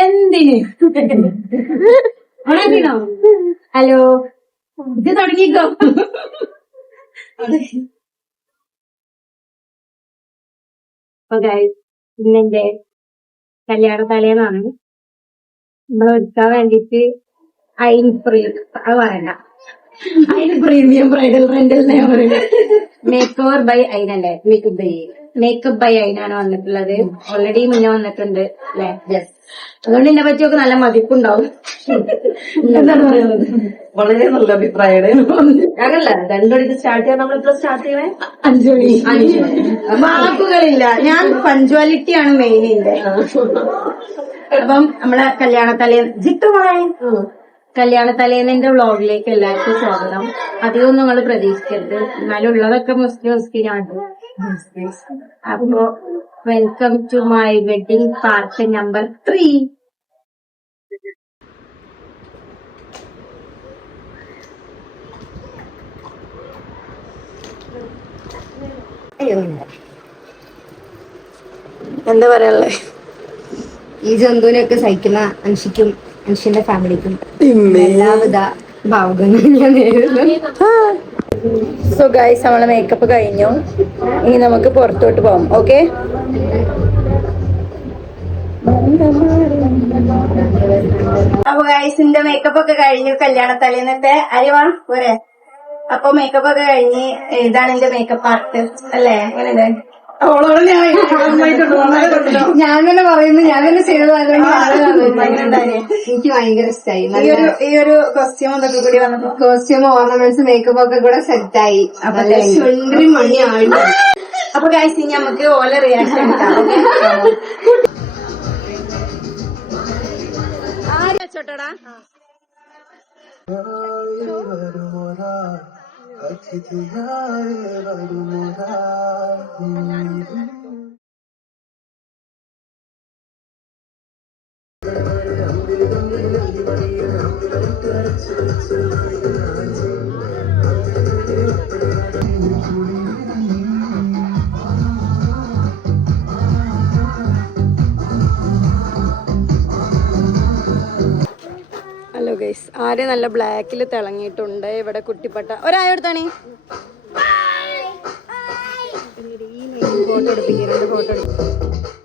എന്തിന് ഹലോ ഇത് തുടങ്ങിക്കോ. ഇന്നെന്റെ കല്യാണ തലേന്നാണ് നമ്മളെ ഒരുക്കാൻ വേണ്ടിട്ട് അത് പറയണ്ട, അതിന് premium bridal rental makeover by അയിനല്ലേ, മേക്കപ്പ് ബൈ അയിനാണ് വന്നിട്ടുള്ളത്. ഓൾറെഡി മുന്നേ വന്നിട്ടുണ്ട് അല്ലെ? അതുകൊണ്ട് ഇതിനെ പറ്റിയൊക്കെ നല്ല മതിപ്പുണ്ടാവും. എന്താണ് പറയുന്നത്? വളരെ നല്ല അഭിപ്രായമാണ്. അങ്ങനല്ല, 2 മണിക്ക് സ്റ്റാർട്ട് ചെയ്യാൻ നമ്മളിപ്പോ സ്റ്റാർട്ട് ചെയ്യണേ 5 മണി. വാക്കുകളില്ല, ഞാൻ പഞ്ച്വാലിറ്റിയാണ് മെയിൻ ഇതിന്റെ. അപ്പം നമ്മളെ കല്യാണ തലേന്നിന്റെ വ്ളോഗിലേക്ക് എല്ലാവർക്കും സ്വാഗതം. അധികം നിങ്ങൾ പ്രതീക്ഷിക്കരുത്, എന്നാലും ഉള്ളതൊക്കെ മുസ്ലിമാണ്. അപ്പോ welcome to my wedding party number 3. എന്താ പറയാനുള്ളത്? ഈ ജന്തുവിനെയൊക്കെ സഹിക്കുന്ന അൻഷിക്കും അൻഷിന്റെ ഫാമിലിക്കും എല്ലാവിധ ഭാവുകങ്ങളും ഞാൻ നേരുന്നു. സോ ഗൈസ്, നമ്മളെ മേക്കപ്പ് കഴിഞ്ഞു. ഇനി നമുക്ക് പുറത്തോട്ട് പോവാം. ഓക്കെ, അപ്പൊ ഗൈസിന്റെ മേക്കപ്പ് ഒക്കെ കഴിഞ്ഞു. കല്യാണ തലേന്നത്തെ അരിവാ പോരെ. അപ്പൊ മേക്കപ്പ് ഒക്കെ കഴിഞ്ഞ് ഇതാണ് എന്റെ മേക്കപ്പ് ആർട്ടിസ്റ്റ് അല്ലേ? എങ്ങനെയുണ്ട്? ഞാൻ തന്നെ പറയുന്നു, ഞാൻ തന്നെ ചെയ്തതാണ്. എനിക്ക് ഭയങ്കര ഇഷ്ടമായി. ഈ ഒരു കോസ്റ്റ്യൂം അതൊക്കെ കൂടി വന്നപ്പോ കോസ്റ്റ്യൂം, ഓർണമെന്റ്സ്, മേക്കപ്പ് ഒക്കെ കൂടെ സെറ്റായി. അപ്പൊ മണിയാണ്. അപ്പൊ ഗൈസ്, ഇനി നമുക്ക് ഓല റിയാക്ഷൻ ചോട്ടടാ. ഹലോ ഗൈസ്, ആരെ നല്ല ബ്ലാക്കിൽ തിളങ്ങിയിട്ടുണ്ട്. ഇവിടെ കുട്ടിപ്പട്ട ഒരായോടുത്താണ് ഫോട്ടോ എടുപ്പിക്കും. ഫോട്ടോ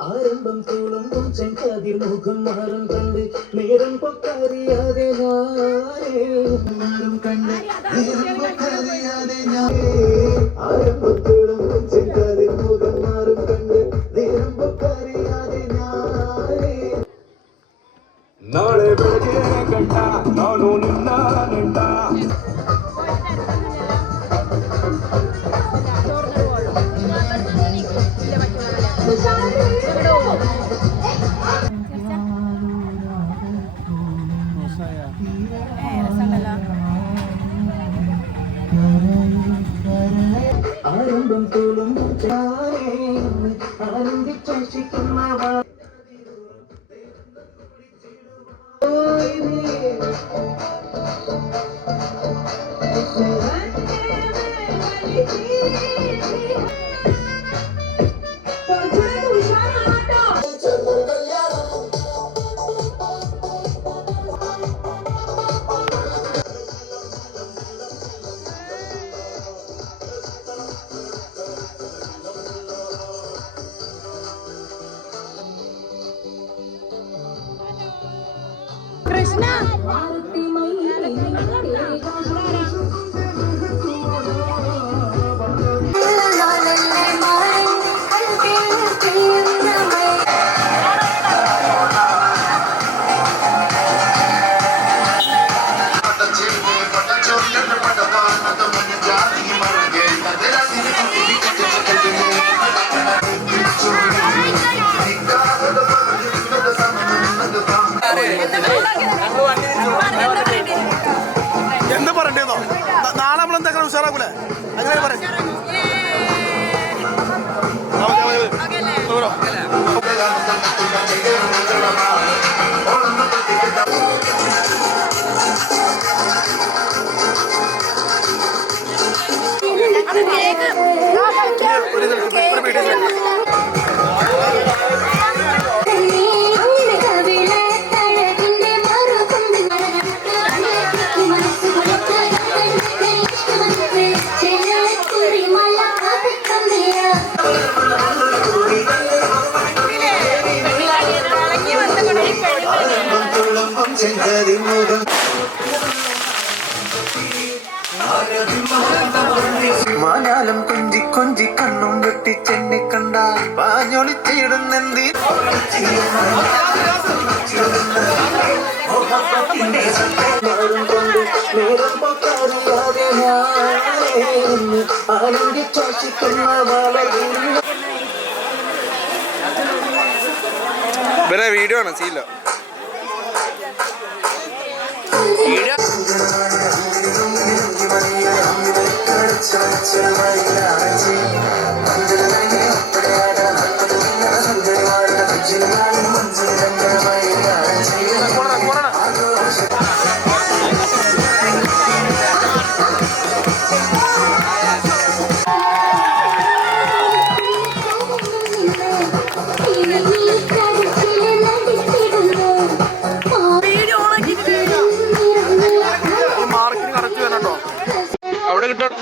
ആരംഭം തുളുമ്പും ചെങ്കതിർ മുഖം മാറും കണ്ട് നേരം പൊക്കറിയാതെ കണ്ട് ആരംഭം തുളുമ്പും ചെങ്കതിർ മുഖം മാറും കണ്ട് നേരം പൊക്കറിയാതെ നാളെ ಬೆಳಗ್ಗೆ ಕಂಡ ನಾನು ನಿನ್ನ ನೆಂಟ ആരംഭം തോളും ആനന്ദിച്ചിരിക്കുന്ന കൃഷ്ണ എന്താ പറയണ്ടേന്നോ? നാളെ നമ്മളെന്താക്കണം ഉഷാറാക്കൂലേ? അങ്ങനെ പറയാം. മാനാലം കൊഞ്ചി കൊഞ്ചി കണ്ണും വെട്ടി ചെന്നി കണ്ട പാഞ്ഞൊളിച്ചിടുന്നെന്തി വീഡിയോ ആണ് സീല മാർക്കിന് കറക്റ്റ് വരണോ അവിടെ കിട്ടണം.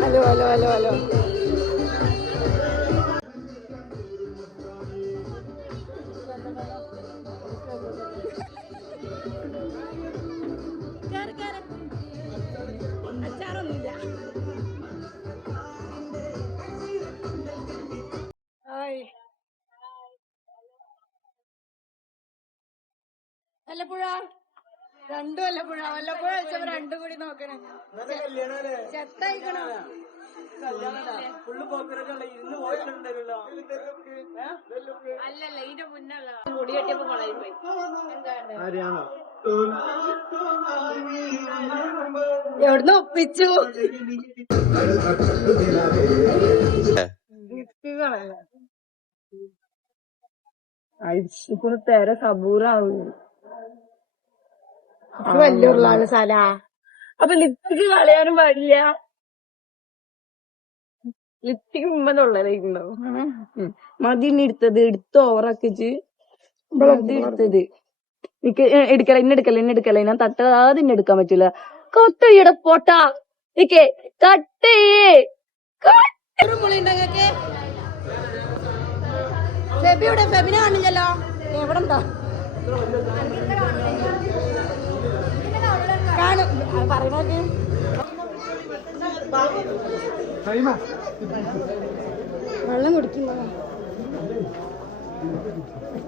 Hello hello hello hello Vallappuzha രണ്ടും വല്ലപ്പുഴ വല്ലപ്പുഴ വെച്ചപ്പോ രണ്ടും കൂടി നോക്കണേ ചെത്തായിക്കണോ അല്ലല്ല ഇതിന്റെ മുന്നുള്ള മുടി കെട്ടിയപ്പോ വളയി പോയി എവിടുന്ന് ഒപ്പിച്ചു ഐസിപ്പോ തേരെ സബൂറാവുന്നു വലിയ സ്ഥല അപ്പൊ ലിപ്സ്റ്റിക്ക് കളയാനും പാടില്ല ലിപ്സ്റ്റിക്ക് മുമ്പെന്നുള്ളതായിട്ടുണ്ടാവും മതി ഇനി എടുത്ത് ഓവറാക്കിച്ച് മതി എടുത്തത് എനിക്ക് എന്നെടുക്കല ഞാൻ തട്ടാതെ ഇന്നെ എടുക്കാൻ പറ്റില്ല കട്ടയുടെ പോട്ടാ ഇക്കെ കട്ടയേ ഫെബിയുടെ ഫെബിനെ കാണില്ലല്ലോ എവിടെന്താ കാണും പറയുന്നൊക്കെ വെള്ളം കുടിക്കുന്ന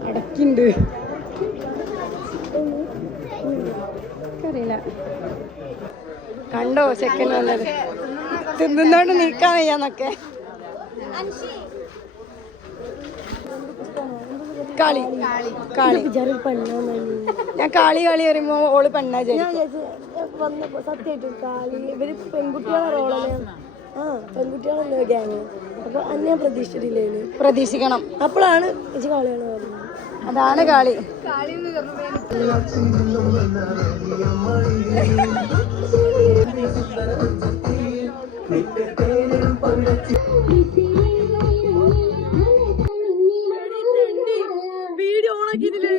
അടക്കിണ്ട് അറിയില്ല കണ്ടോ സെക്കൻഡ് വന്നത് തിന്നോണ്ട് നീക്കാൻ വയ്യാന്നൊക്കെ കളി കളി ഞാൻ കളി പറയുമ്പോ ഓള് പെണ്ണാ സത്യമായിട്ടും കാളി ഇവര് പെൺകുട്ടികളെ റോളല്ലേ പെൺകുട്ടികളല്ലേ ഗ്യാങ് അപ്പൊ അന്നെ പ്രതീക്ഷിച്ചിട്ടില്ലേന് പ്രതീക്ഷിക്കണം അപ്പോഴാണ് ഇജ് കാളിയാണ് പറഞ്ഞത് അതാണ് കളി വീഡിയോ ഓണാക്കിയിട്ടില്ലേ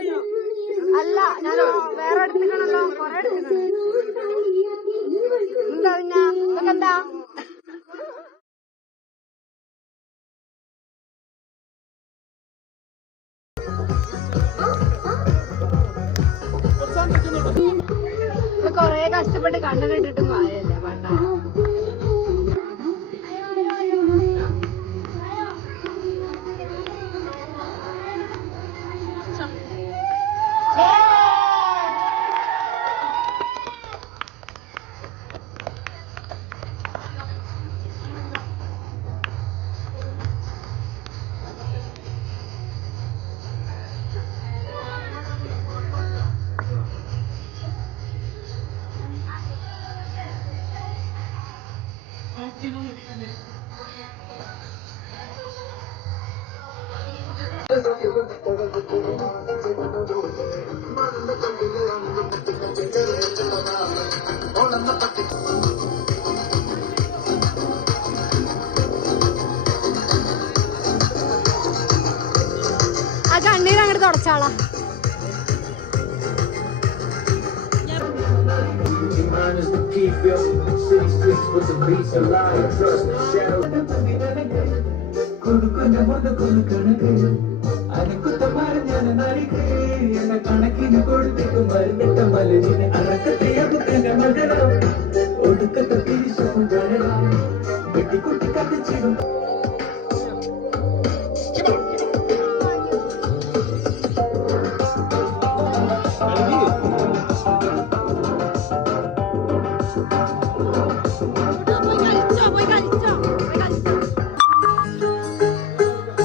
അല്ല ഞാൻ വേറെ എടുത്തിക്കണല്ലോ കൊറേ എടുത്തിട്ടുണ്ട് എന്താ പിന്നെ എന്താ കൊറേ കഷ്ടപ്പെട്ട് കണ്ണിട്ടിട്ടും കാര്യല്ല പണ്ട തുടച്ചാളാ. കണക്കിന് കൊടുത്തിട്ട് മരുന്നിട്ട മലരിന് അറക്കത്തെ ഒടുക്കത്തെ തിരിച്ചു വെട്ടിക്കുട്ടി കത്തിച്ചിടും.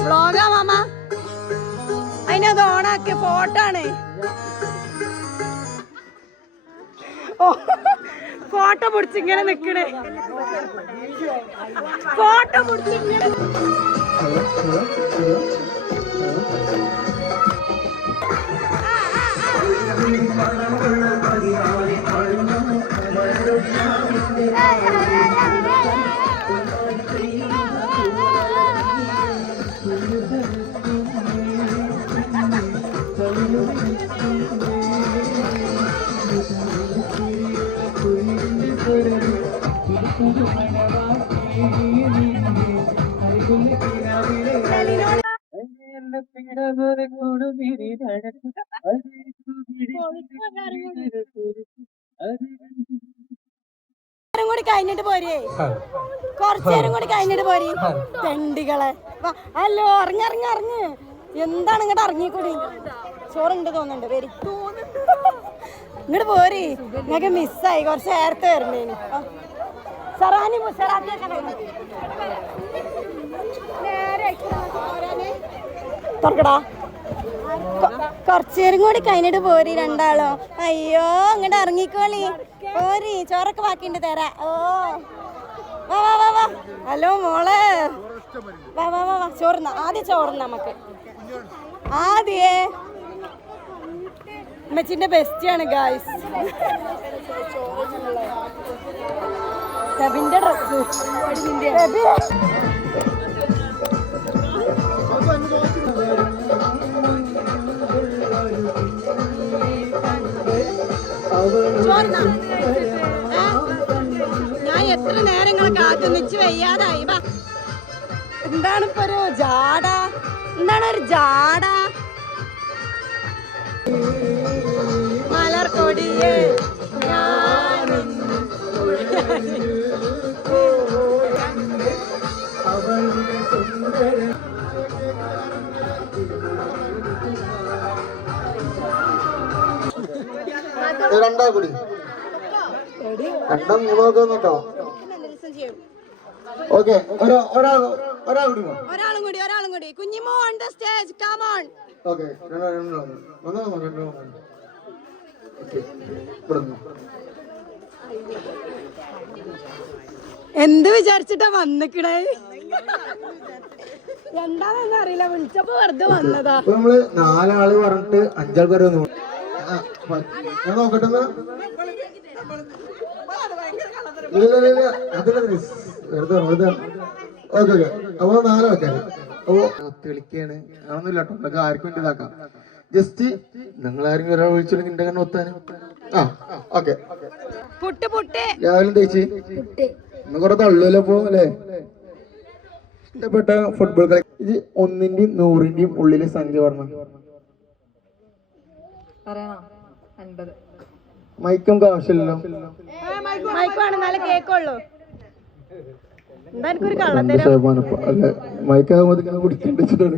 വ്ളോഗാ മാമ, അതിനത് ഓണാക്കിയ ഫോട്ടോ ആണ്. ഫോട്ടോ പിടിച്ചിങ്ങനെ നിക്കണേ, ഫോട്ടോ പിടിച്ചിങ്ങനെ. കൂടി കഴിഞ്ഞിട്ട് പോരേ, കുറച്ചേരം കൂടി കഴിഞ്ഞിട്ട് പോരി തെണ്ടികളെ. അല്ലോ ഇറങ്ങ് എന്താണ് ഇങ്ങോട്ട് ഇറങ്ങിക്കൂടി. ചോറുണ്ട് തോന്നുന്നുണ്ട്, പേര് ഇങ്ങോട്ട് പോരി. നിങ്ങൾക്ക് മിസ്സായി, കുറച്ച് നേരത്തെ വരണ്ടേന്. സറാനി തുറക്കടാ. കുറച്ചേരം കൂടി കഴിഞ്ഞിട്ട് പോരി രണ്ടാളോ. അയ്യോ ഇങ്ങോട്ട് ഇറങ്ങിക്കോളി, പോരി. ചോറൊക്കെ ബാക്കിണ്ട് തരാ. ഓ വാ വാ വാ വാ. ഹലോ മോളെ, വാ വാ വാ വാ. ചോറുന്ന ആദ്യം, ചോറുന്ന നമുക്ക് ആദ്യേ. അമ്മച്ചിന്റെ ബെസ്റ്റിയാണ് ഗായ്സ്. കബിന്റെ ഡ്രസ് ഞാൻ എത്ര നേരങ്ങളെ കാത്തു നിച്ച് വയ്യാതായി. എന്താണ് ഇപ്പൊ ഒരു ജാട? എന്താണ് ഒരു ജാട? മലർക്കൊടിയേ രണ്ടാ കൂടി രണ്ടും മൂന്നൊക്കെ കേട്ടോ. ഓക്കെ, ഒരാളും കൂടി കുഞ്ഞിമോ on the stage, come on. Okay, എന്ത് വിചാരിച്ചിട്ടാ വന്നിക്കണേ? എന്താണെന്ന് അറിയില്ല, വിളിച്ചപ്പോ വെറുതെ വന്നതാ. നമ്മള് 4 ആള് പറഞ്ഞിട്ട് 5 ആൾക്കാർ വന്നു. നോക്കട്ടെ, വെറുതെ. ഓക്കെ ഓക്കെ, അപ്പൊ 4 ആൾക്കാര്. അപ്പൊ വിളിക്കാണ് ആണെന്നില്ല കേട്ടോ, നമുക്ക് ആർക്കും വേണ്ടി ഇതാക്കാം. ജസ്റ്റ് നിങ്ങൾ ആരെങ്കിലും ഒരാൾ വിളിച്ചിട്ടുണ്ടെങ്കിൽ എന്റെ കണ്ണ് ഒത്താനും. ഓക്കെ, രാവിലെ തേച്ച് ഇന്ന് കുറെ തള്ളൂല്ലോ പോ അല്ലേ. ഇഷ്ടപ്പെട്ട ഫുട്ബോൾ കളി ഇത് 1-ന്റെയും 100-ന്റെയും ഉള്ളില് സംഖ്യ പറഞ്ഞു. മൈക്കും ആവശ്യമില്ലല്ലോ, കേക്കുള്ളൂ. എന്താ എനിക്കൊരു കള്ളത്തരം. അല്ലെ മൈക്കാകുമ്പോ കുടിക്കേണ്ടിച്ചിട്ടാണ്.